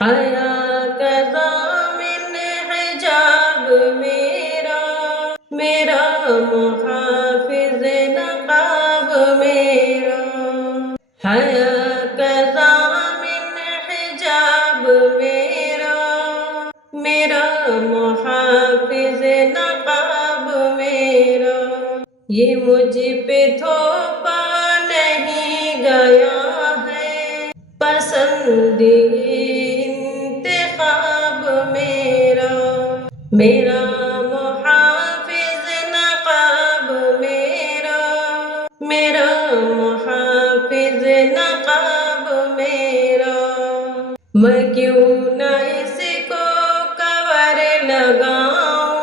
حیا کا ضامن حجاب میرا، میرا محافظ نقاب میرا، حیا کا ضامن حجاب میرا، میرا محافظ نقاب میرا، یہ مجھ پہ تھوپا نہیں گیا ہے، پسند انتخاب میرا، میرا محافظ نقاب میرا، میرا محافظ نقاب میرا، میں کیوں نہ اس کو کور لگاؤں،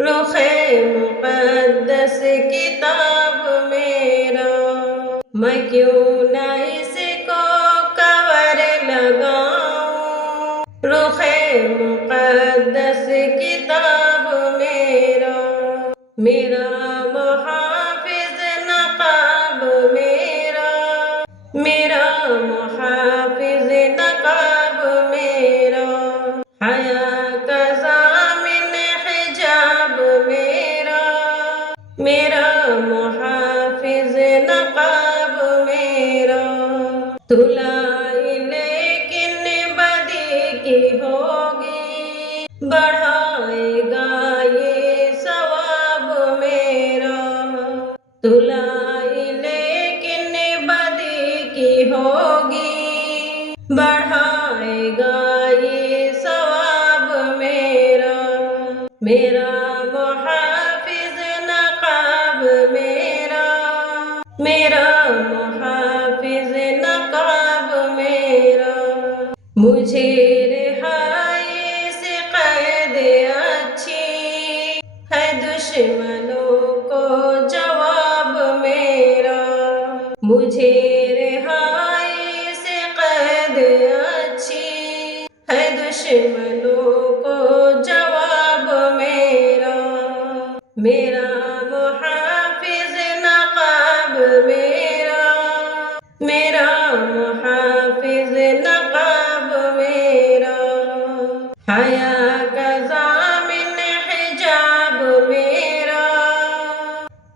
رخ مقدس کتاب میرا، میں کیوں نہ اس کو کور لگاؤں، رخ مقدس کتاب میرا، میرا محافظ نقاب میرا، میرا محافظ نقاب میرا، حیا کا ضامن حجاب میرا، میرا محافظ نقاب میرا، دھلائی لیکن بدی کی ہوگی، بڑھائے گا یہ ثواب میرا، دھلائی لیکن بدی کی ہوگی، بڑھائے گا یہ ثواب میرا، میرا محافظ نقاب میرا، میرا محافظ نقاب میرا، مجھے رہائی سے قید اچھی ہے، دشمنوں کو جواب میرا، مجھے رہائی سے قید اچھی ہے، دشمنوں کو جواب میرا، میرا محافظ نقاب میرا، میرا محافظ نقاب میرا، حیا کا ضامن حجاب میرا،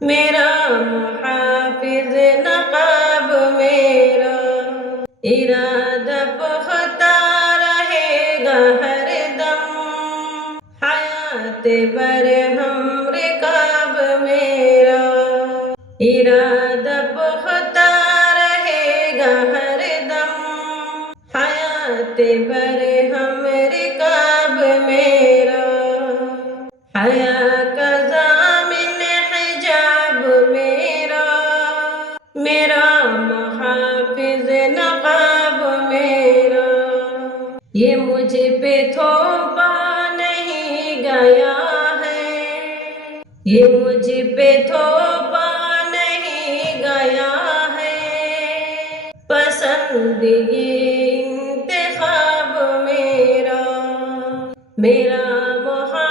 میرا محافظ نقاب میرا، ارادہ پختہ رہے گا ہر دم، حیات برہم رکاب میرا، ارادہ پختہ رہے گا ہر دم، حیات برہم رکاب میرا، حیا کا ضامن حجاب میرا، میرا محافظ نقاب میرا، یہ مجھ پہ تھوپا نہیں گیا ہے، یہ مجھ پہ تھوپا نہیں گیا ہے، پسند یہ انتخاب میرا، میرا محافظ